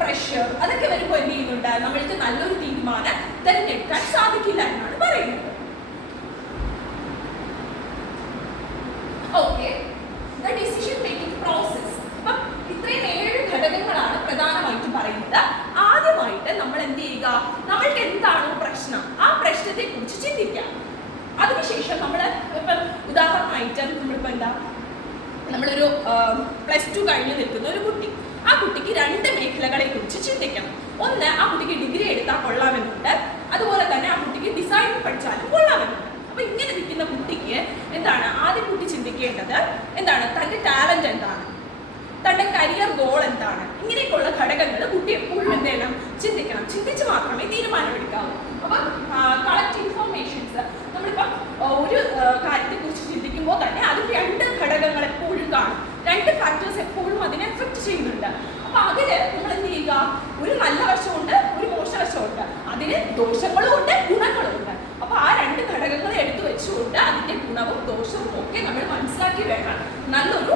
Pressure, അതൊക്കെ വരുമ്പോൾ എന്ത് ചെയ്യുന്നുണ്ട്, നമ്മൾക്ക് നല്ലൊരു തീരുമാനം തിരഞ്ഞെടുക്കാൻ സാധിക്കില്ല എന്നാണ് പറയുന്നത്. Okay, the decision making process. അപ്പം ഇത്രയും 7 ഘടകങ്ങളാണ് പ്രധാനമായിട്ടും പറയുന്നത്. ആദ്യമായിട്ട് നമ്മൾ എന്ത് ചെയ്യുക, നമ്മൾക്ക് എന്താണോ പ്രശ്നം ആ പ്രശ്നത്തെ കുറിച്ച് ചിന്തിക്കാം. അതിനുശേഷം നമ്മൾ ഇപ്പം ഉദാഹരണമായിട്ട് നമ്മളിപ്പോൾ എന്താ, നമ്മളൊരു +2 കഴിഞ്ഞ് നിൽക്കുന്ന ഒരു കുട്ടി, ആ കുട്ടിക്ക് 2 മേഖലകളെ കുറിച്ച് ചിന്തിക്കണം. ഒന്ന്, ആ കുട്ടിക്ക് ഡിഗ്രി എടുത്താൽ കൊള്ളാമെന്നുണ്ട്, അതുപോലെ തന്നെ ആ കുട്ടിക്ക് ഡിസൈനിങ് പഠിച്ചാലും കൊള്ളാമെന്നുണ്ട്. അപ്പൊ ഇങ്ങനെ നിൽക്കുന്ന കുട്ടിക്ക് എന്താണ് ആദ്യം കുട്ടി ചിന്തിക്കേണ്ടത്, എന്താണ് തൻ്റെ ടാലന്റ് എന്താണ്, തൻ്റെ കരിയർ ഗോൾ എന്താണ്, ഇങ്ങനെയൊക്കെയുള്ള ഘടകങ്ങൾ കുട്ടി എപ്പോഴും എന്ത് ചെയ്യണം, ചിന്തിക്കണം. ചിന്തിച്ച് മാത്രമേ തീരുമാനമെടുക്കാവൂ. അപ്പം കളക്ട് ഇൻഫോർമേഷൻസ്, നമ്മളിപ്പം ഒരു കാര്യത്തെക്കുറിച്ച് ചിന്തിക്കുമ്പോൾ തന്നെ അതിൽ 2 ഘടകങ്ങൾ എപ്പോഴും കാണും, 2 ഫാക്ടേഴ്സ് എപ്പോഴും അതിനെ എഫക്ട് ചെയ്യുന്നുണ്ട്. അപ്പൊ അതില് നമ്മൾ എന്ത് ചെയ്യുക, ഒരു നല്ല വശമുണ്ട്, ഒരു മോശം വശമുണ്ട്, അതിന് ദോഷങ്ങളും ഉണ്ട്, ഗുണങ്ങളും ഉണ്ട്. അപ്പൊ ആ 2 ഘടകങ്ങളെ എടുത്തു വെച്ചുകൊണ്ട് അതിന്റെ ഗുണവും ദോഷവും ഒക്കെ നമ്മൾ മനസ്സിലാക്കി വേണം നല്ലൊരു